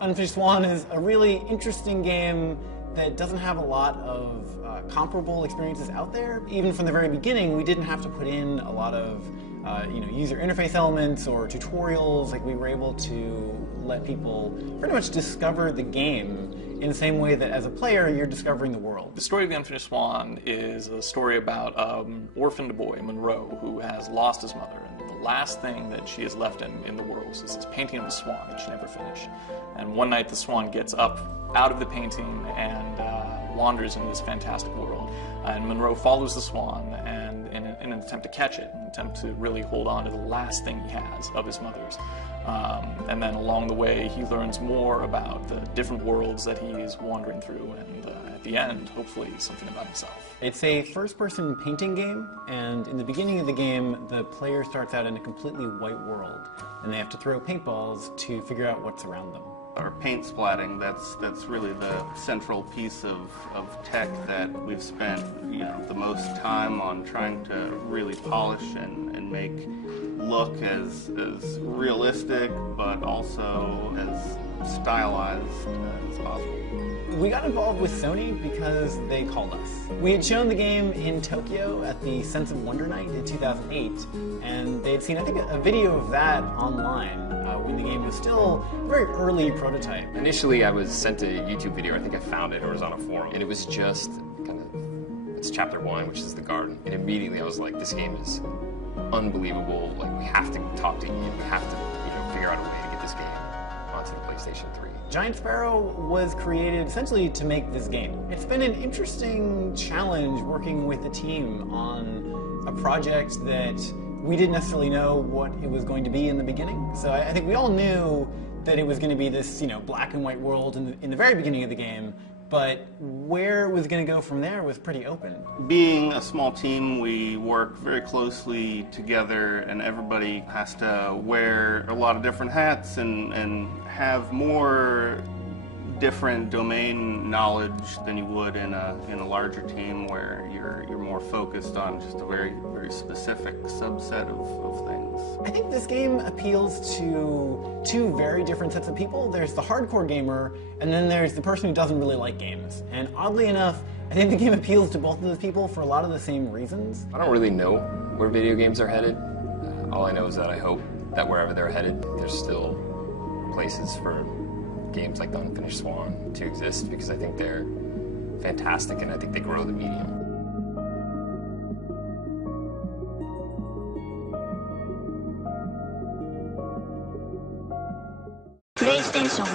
Unfinished Swan is a really interesting game that doesn't have a lot of comparable experiences out there. Even from the very beginning, we didn't have to put in a lot of user interface elements or tutorials. Like, we were able to let people pretty much discover the game in the same way that as a player you're discovering the world. The story of the Unfinished Swan is a story about an orphaned boy, Monroe, who has lost his mother. And the last thing that she has left in the world is this painting of a swan that she never finished. And one night the swan gets up out of the painting and wanders into this fantastic world. And Monroe follows the swan and in an attempt to catch it, an attempt to really hold on to the last thing he has of his mother's. And then along the way, he learns more about the different worlds that he is wandering through, and at the end, hopefully, something about himself. It's a first-person painting game, and in the beginning of the game, the player starts out in a completely white world, and they have to throw paintballs to figure out what's around them. Our paint splatting, that's really the central piece of tech that we've spent the most time on trying to really polish and make look as realistic, but also as stylized as possible. We got involved with Sony because they called us. We had shown the game in Tokyo at the Sense of Wonder Night in 2008, and they had seen, I think, a video of that online when the game was still a very early prototype. Initially, I was sent a YouTube video. I think I found it, or it was on a forum, and it was just kind of, it's chapter 1, which is the garden. And immediately I was like, this game is unbelievable. Like, we have to talk to Ian. We have to, figure out a way to get this game onto the PlayStation 3. Giant Sparrow was created essentially to make this game. It's been an interesting challenge working with the team on a project that we didn't necessarily know what it was going to be in the beginning. So I think we all knew that it was going to be this, black and white world in the very beginning of the game, but where it was going to go from there was pretty open. Being a small team, we work very closely together, and everybody has to wear a lot of different hats and have more different domain knowledge than you would in a larger team where you're more focused on just a very specific subset of things. I think this game appeals to two very different sets of people. There's the hardcore gamer, and then there's the person who doesn't really like games. And oddly enough, I think the game appeals to both of those people for a lot of the same reasons. I don't really know where video games are headed. All I know is that I hope that wherever they're headed, there's still places for games like the Unfinished Swan to exist, because I think they're fantastic and I think they grow the medium. PlayStation